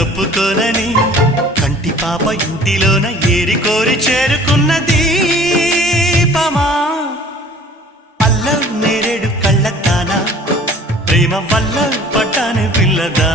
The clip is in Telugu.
తప్పుకోనని కంటి పాప ఇంటిలోన ఏరి కోరి చేరుకున్న దీపమా అల్ల నేరేడు కళ్ళతానా ప్రేమ వల్ల పట్టాను పిల్లదా